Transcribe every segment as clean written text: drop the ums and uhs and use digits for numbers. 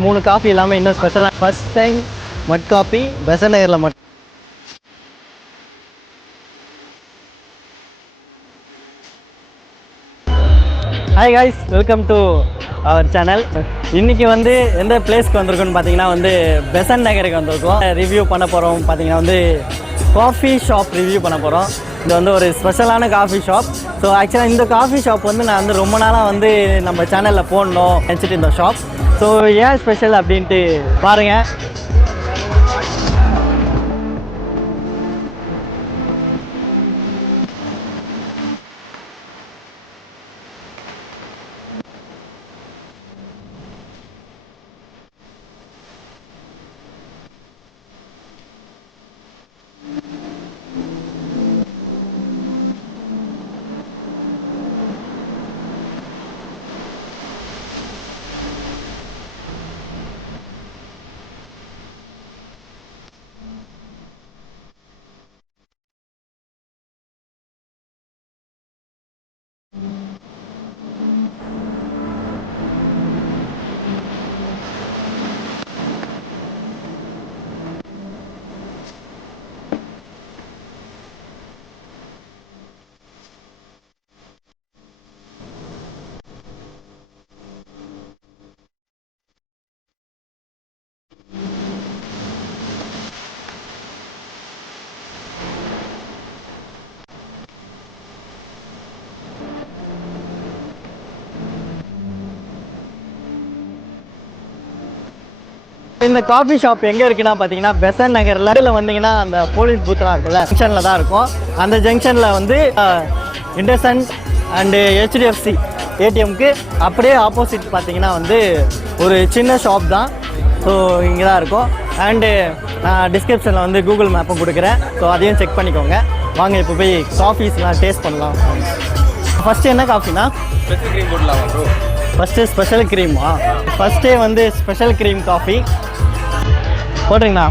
3 coffee இல்லாமல் இன்னும் ஸ்பெஷலாக first time mud coffee Besant நகரில் மட்டும். Hi guys, welcome to our channel. இன்றைக்கி வந்து எந்த பிளேஸ்க்கு வந்திருக்கோன்னு பார்த்தீங்கன்னா பெசன்ட் நகருக்கு வந்திருக்கோம். ரிவ்யூ பண்ண போகிறோம். பார்த்தீங்கன்னா காஃபி ஷாப் ரிவ்யூ பண்ண போகிறோம். இது ஒரு ஸ்பெஷலான காஃபி ஷாப். ஸோ ஆக்சுவலாக இந்த காஃபி ஷாப் நான் ரொம்ப நாளாக நம்ம சேனலில் போடணும் நினச்சிட்டு இந்த ஷாப். ஸோ ஏன் ஸ்பெஷல் அப்படின்ட்டு பாருங்கள். இந்த காஃபி ஷாப் எங்கே இருக்குன்னா பார்த்தீங்கன்னா பெசன்ட் நகரில் வந்தீங்கன்னா அந்த போலீஸ் பூத்லாம் இருக்குல்ல, ஜங்ஷனில் தான் இருக்கும். அந்த ஜங்ஷனில் இண்டஸ்இண்ட் அண்டு ஹெச்டிஎஃப்சி ஏடிஎம்க்கு அப்படியே ஆப்போசிட் பார்த்தீங்கன்னா ஒரு சின்ன ஷாப் தான். ஸோ இங்கே தான் இருக்கும். அண்டு நான் டிஸ்கிரிப்ஷனில் கூகுள் மேப்பும் கொடுக்குறேன். ஸோ அதையும் செக் பண்ணிக்கோங்க. வாங்க இப்போ போய் காஃபீஸ்லாம் டேஸ்ட் பண்ணலாம். ஃபஸ்ட்டு என்ன காஃபினா ஸ்பெஷல் க்ரீம் போடலாமா ப்ரோ? First special crema? ஃபஸ்ட்டே ஸ்பெஷல் க்ரீம் காஃபி போடுறீங்களா?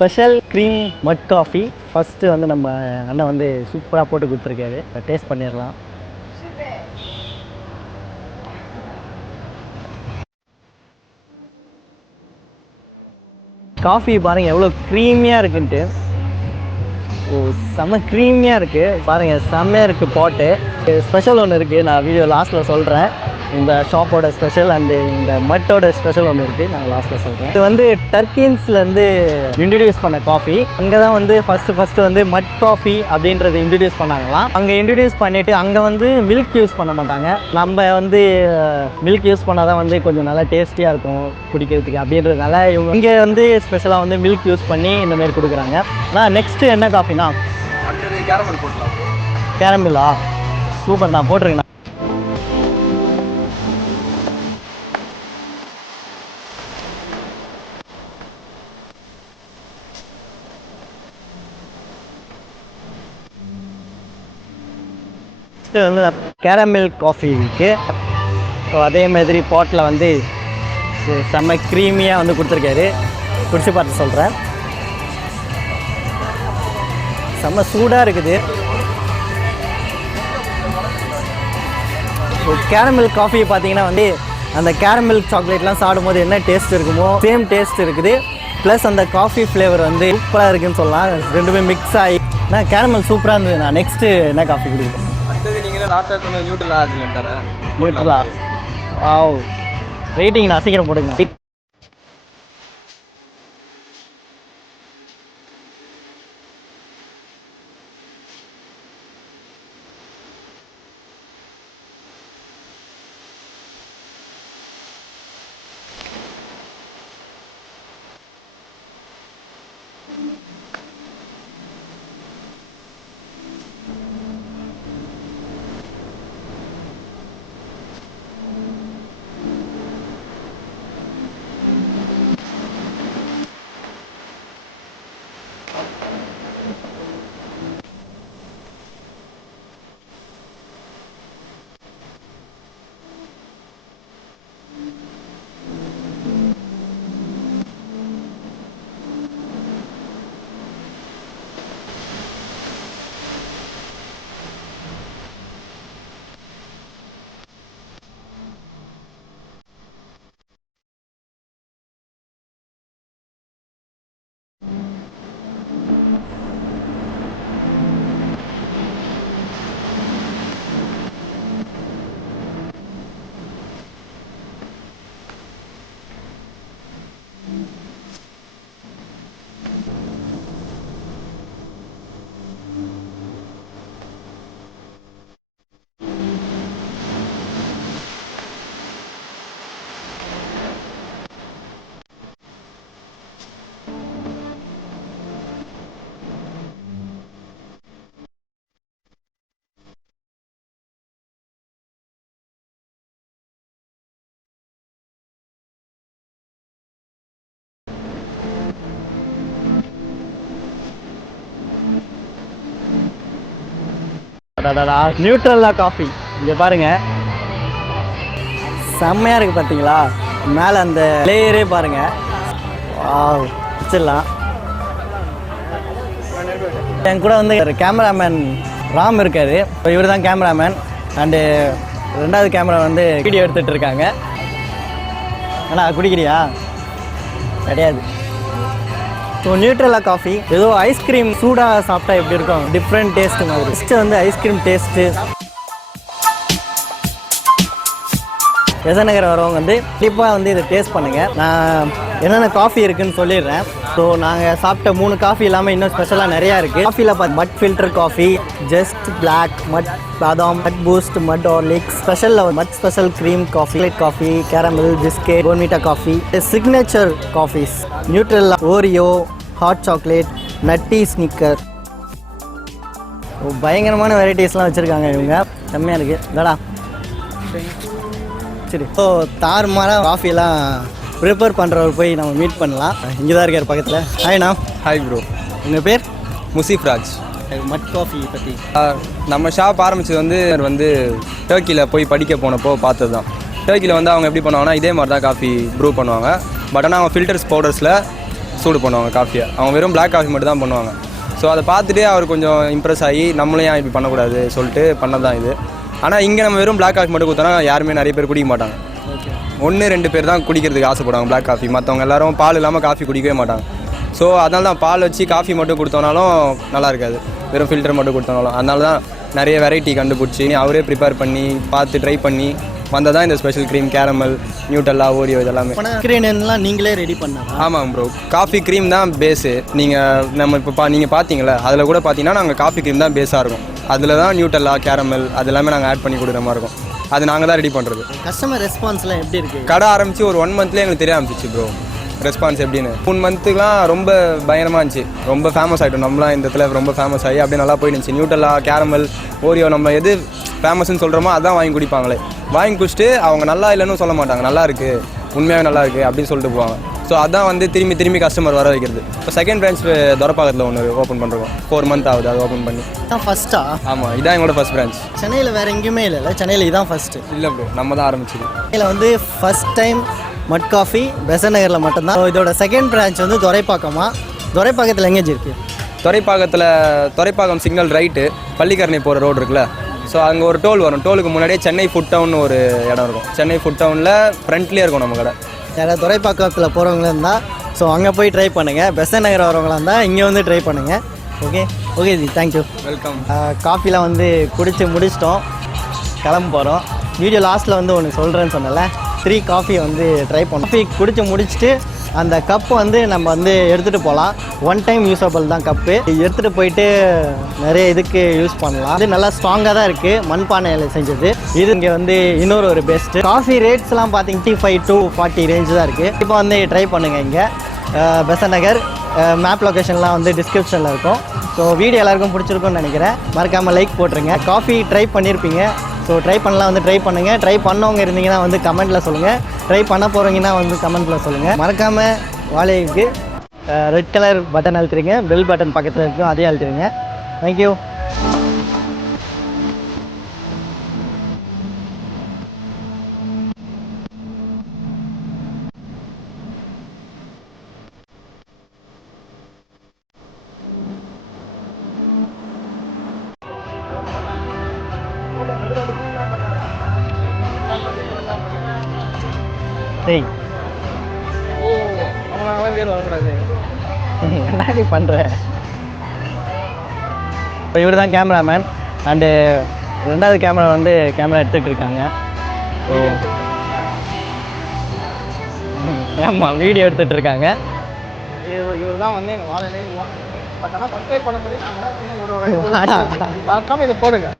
ஸ்பெஷல் க்ரீம் மட் காஃபி ஃபஸ்ட்டு நம்ம அண்ணன் சூப்பராக போட்டு கொடுத்துருக்காரு. டேஸ்ட் பண்ணிடலாம். காஃபி பாருங்கள் எவ்வளோ க்ரீமியாக இருக்குன்ட்டு. செம்ம க்ரீமியாக இருக்குது பாருங்கள், செம்மையாக இருக்குது பாட்டு. ஸ்பெஷல் ஒன்று இருக்குது, நான் வீடியோ லாஸ்ட்டில் சொல்கிறேன். இந்த ஷாப்போட ஸ்பெஷல் அண்டு இந்த மட்டோட ஸ்பெஷல் ஒன்று இருக்குது, நான் லாஸ்ட்டில் சொல்கிறேன். இது டர்க்கின்ஸ்லேருந்து இன்ட்ரடியூஸ் பண்ண காஃபி. அங்கே தான் ஃபஸ்ட்டு மட் காஃபி அப்படின்றது இன்ட்ரடியூஸ் பண்ணாங்களாம். அங்கே இன்ட்ரடியூஸ் பண்ணிவிட்டு அங்கே மில்க் யூஸ் பண்ண மாட்டாங்க. நம்ம மில்க் யூஸ் பண்ணால் தான் கொஞ்சம் நல்லா டேஸ்டியாக இருக்கும் குடிக்கிறதுக்கு அப்படின்றதுனால இவங்க இங்கே ஸ்பெஷலாக மில்க் யூஸ் பண்ணி இந்தமாரி கொடுக்குறாங்க. ஆனால் நெக்ஸ்ட்டு என்ன காஃபினா கேரமல் போடலாம். கேரமில்லா? சூப்பர், நான் போட்டிருக்கேன். கேரமல் காஃபி இருக்குது. ஸோ அதே மாதிரி பாட்டில் செம்ம க்ரீமியாக கொடுத்துருக்காரு. குடிச்சு பார்த்து சொல்கிறேன். செம்ம சூடாக இருக்குது. ஸோ கேரமல் காஃபி பார்த்தீங்கன்னா அந்த கேரமல் சாக்லேட்லாம் சாப்பிடும்போது என்ன டேஸ்ட் இருக்குமோ சேம் டேஸ்ட் இருக்குது. ப்ளஸ் அந்த காஃபி ஃப்ளேவர் சூப்பராக இருக்குதுன்னு சொல்லலாம். ரெண்டுமே மிக்ஸ் ஆகி நான் கேரமல் சூப்பராக இருந்தது. நான் நெக்ஸ்ட்டு என்ன காஃபி குடிக்கிறேன்? நியூட்ரலா? வெயிட்டிங், நான் சீக்கிரம் போடுங்க. நியூட்ரல்லா காஃபி இங்கே பாருங்கள், செம்மையாக இருக்குது பார்த்தீங்களா? மேலே அந்த லேயரே பாருங்கள், வச்சிடலாம். என் கூட வந்து ஒரு கேமராமேன் ராம் இருக்காரு. இவர் தான் கேமராமேன் அண்டு ரெண்டாவது கேமரா வந்து வீடியோ எடுத்துகிட்டு இருக்காங்க. அண்ணா குடிக்கிறியா? கிடையாது. ஸோ நியூட்ரல்லா காஃபி ஏதோ ஐஸ்கிரீம் சூடாக சாப்பிட்டா எப்படி இருக்கும், டிஃப்ரெண்ட் டேஸ்ட்டு மாதிரி. ஃபஸ்ட்டு வந்து ஐஸ்கிரீம் டேஸ்ட்டு. பெசன்ட் நகர் வரவங்க வந்து கண்டிப்பாக வந்து இதை டேஸ்ட் பண்ணுங்கள். நான் என்னென்ன காஃபி இருக்குதுன்னு சொல்லிடுறேன். ஸோ நாங்கள் சாப்பிட்ட 3 காஃபி இல்லாமல் இன்னும் ஸ்பெஷலாக நிறையா இருக்குது. காஃபியில் பார்த்து மட் ஃபில்டர் காஃபி, ஜஸ்ட் பிளாக், மட் பாதாம், மட் பூஸ்ட், மட் ஹார்லிக்ஸ், ஸ்பெஷலில் mud special cream coffee, coffee, caramel, biscuit, Bournvita coffee, signature coffees, Nutrella, Oreo, hot chocolate, nutty Snicker. பயங்கரமான வெரைட்டிஸ்லாம் வச்சுருக்காங்க இவங்க. செம்மையாக இருக்குது. இதடா சரி. ஸோ தாறுமாறாக காஃபிலாம் ப்ரிப்பேர் பண்ணுறவர் போய் நம்ம மீட் பண்ணலாம். இங்கே தான் இருக்கார் பக்கத்தில். ஹாய்ண்ணா. ஹாய் ப்ரோ, உங்கள் பேர்? முசீஃப் ராஜ். மட் காஃபி பற்றி நம்ம ஷாப் ஆரம்பித்தது வந்து டர்க்கியில் போய் படிக்க போனப்போ பார்த்தது தான். டர்க்கியில் வந்து அவங்க எப்படி பண்ணுவாங்கன்னா இதே மாதிரி தான் காஃபி ப்ரூ பண்ணுவாங்க. பட் ஆனால் அவங்க ஃபில்டர்ஸ் பவுடர்ஸில் சூடு பண்ணுவாங்க காஃபியை. அவங்க வெறும் பிளாக் காஃபி மட்டும் தான் பண்ணுவாங்க. ஸோ அதை பார்த்துட்டு அவர் கொஞ்சம் இம்ப்ரெஸ் ஆகி நம்மளும் ஏன் இப்படி பண்ணக்கூடாது சொல்லிட்டு பண்ணது தான் இது. ஆனால் இங்கே நம்ம வெறும் பிளாக் காஃபி மட்டும் கொடுத்தோன்னா யாருமே நிறைய பேர் குடிக்க மாட்டாங்க. 1-2 பேர் தான் குடிக்கிறதுக்கு ஆசைப்படுவாங்க பிளாக் காஃபி. மற்றவங்க எல்லோரும் பால் இல்லாமல் காஃபி குடிக்கவே மாட்டாங்க. ஸோ அதனால தான் பால் வச்சு காஃபி மட்டும் கொடுத்தோனாலும் நல்லா இருக்காது, வெறும் ஃபில்டர் மட்டும் கொடுத்தோனாலும். அதனால தான் நிறைய வெரைட்டி கண்டுபிடிச்சி அவரே ப்ரிப்பேர் பண்ணி பார்த்து ட்ரை பண்ணி வந்தால் தான் இந்த ஸ்பெஷல் க்ரீம், கேரமல், நியூட்டல்லா, ஓரியோ இதெல்லாமே. இன்க்ரீடியன்ட்லாம் நீங்களே ரெடி பண்ணாங்க? ஆமாம் ப்ரோ, காஃபி க்ரீம் தான் பேஸு. நம்ம இப்போ நீங்கள் பார்த்தீங்களா, அதில் கூட பார்த்தீங்கன்னா நாங்கள் காஃபி க்ரீம் தான் பேஸாக இருக்கும். அதில் தான் நியூட்டல்லா, கேரமல் அது எல்லாமே நாங்கள் ஆட் பண்ணி கொடுக்குற மாதிரி இருக்கும். அது நாங்கள் தான் ரெடி பண்ணுறது. கஸ்டமர் ரெஸ்பான்ஸ்லாம் எப்படி இருக்குது? கடை ஆரம்பித்து ஒரு 1 மந்த்லேயே எங்களுக்கு தெரிய ஆரம்பிச்சிச்சு ப்ரோ ரெஸ்பான்ஸ் எப்படின்னு. 3 மந்த்துக்குலாம் ரொம்ப பயங்கரமாக இருந்துச்சு. ரொம்ப ஃபேமஸ் ஆகிட்டோம் நம்மளாம் இந்த இடத்துல. ரொம்ப ஃபேமஸ் ஆகி அப்படியே நல்லா போயிடுச்சு. நியூட்டல்லா, கேரமல், ஓரியோ நம்ம எது ஃபேமஸ்ன்னு சொல்கிறோமோ அதான் வாங்கி குடிப்பாங்களே. வாங்கி குடிச்சிட்டு அவங்க நல்லா இல்லைன்னு சொல்ல மாட்டாங்க, நல்லா இருக்குது, உண்மையாகவே நல்லா இருக்குது அப்படின்னு சொல்லிட்டு போவாங்க. ஸோ அதான் வந்து திரும்பி திரும்பி கஸ்டமர் வர வைக்கிறது. இப்போ செகண்ட் பிரான்ச் துரப்பாக்கத்தில் ஒன்று ஓப்பன் பண்ணுறோம். 4 மந்த் ஆகுது அது ஓப்பன் பண்ணி. இதான் ஃபஸ்ட்டா? ஆமாம், இதான் எங்களோட ஃபஸ்ட் பிரான்ச். சென்னையில் வேறு எங்கேயுமே இல்லை, சென்னையில் இதான் ஃபஸ்ட்டு? இல்லை ப்ரோ, நம்ம தான் ஆரம்பிச்சது. சென்னையில் வந்து first time mud coffee Besant நகரில் மட்டும்தான். இதோட செகண்ட் பிரான்ச் வந்து துரைப்பாக்கமா? துரைப்பாக்கத்தில் எங்கேஜி இருக்குது? துரைப்பாக்கம் சிக்னல் ரைட்டு, பள்ளிக்கரணை போகிற ரோடு இருக்குல்ல, ஸோ அங்கே ஒரு டோல் வரும். டோலுக்கு முன்னாடியே சென்னை ஃபுட் டவுன் ஒரு இடம் இருக்கும். சென்னை ஃபுட் டவுனில் ஃப்ரண்ட்லேயே இருக்கும் நம்ம கடை. யாராவது துரைப்பாக்கத்தில் போகிறவங்களா இருந்தால் ஸோ அங்கே போய் ட்ரை பண்ணுங்கள். பெசன்ட் நகர் வரவங்களா இருந்தால் இங்கே வந்து ட்ரை பண்ணுங்கள். Okay ji, thank you, welcome. காஃபிலாம் வந்து குடித்து முடிச்சிட்டோம், கிளம்ப போகிறோம். வீடியோ லாஸ்ட்டில் வந்து ஒன்று சொல்கிறேன்னு சொன்னல, 3 காஃபியை வந்து ட்ரை பண்ணோம். காஃபி குடித்து முடிச்சுட்டு அந்த கப்பு வந்து நம்ம வந்து எடுத்துகிட்டு போகலாம். 1 டைம் யூஸபிள் தான் கப்பு. எடுத்துகிட்டு போயிட்டு நிறைய இதுக்கு யூஸ் பண்ணலாம். இது நல்லா ஸ்ட்ராங்காக தான் இருக்குது, மண்பானையில் செஞ்சது. இது இங்கே வந்து இன்னொரு ஒரு பெஸ்ட்டு. காஃபி ரேட்ஸ்லாம் பார்த்தீங்கன்னா 35 to 40 ரேஞ்சு தான் இருக்குது. இப்போ வந்து ட்ரை பண்ணுங்கள். இங்கே பெசன்ட் நகர் மேப் லொக்கேஷன்லாம் வந்து டிஸ்கிரிப்ஷனில் இருக்கும். ஸோ வீடியோ எல்லாருக்கும் பிடிச்சிருக்குன்னு நினைக்கிறேன். மறக்காமல் லைக் போட்டுருங்க. காஃபி ட்ரை பண்ணியிருப்பீங்க, ஸோ ட்ரை பண்ணலாம், வந்து ட்ரை பண்ணுங்கள். ட்ரை பண்ணவங்க இருந்தீங்கன்னா வந்து கமெண்ட்டில் சொல்லுங்கள். ட்ரை பண்ண போகிறீங்கன்னா வந்து கமெண்ட்டில் சொல்லுங்கள். மறக்காமல் வாழைக்கு ரெட் கலர் பட்டன் அழுத்துறீங்க, பெல் பட்டன் பக்கத்தில் இருக்கும், அதே அழுத்துறீங்க. தேங்க்யூ. டேய் என்ன பண்ணுற? இப்போ இவர் தான் கேமராமேன் அண்டு ரெண்டாவது கேமரா வந்து கேமரா எடுத்துகிட்டு இருக்காங்க. ஸோ ஆமாம், வீடியோ எடுத்துகிட்டு இருக்காங்க. இவர் தான் வந்து எங்கள் வாழையிலே பட் ஆனால் சப்ஸ்கிரைப் பண்ண சொல்லி நாங்கள் மறக்காமல் இதை போடுங்க.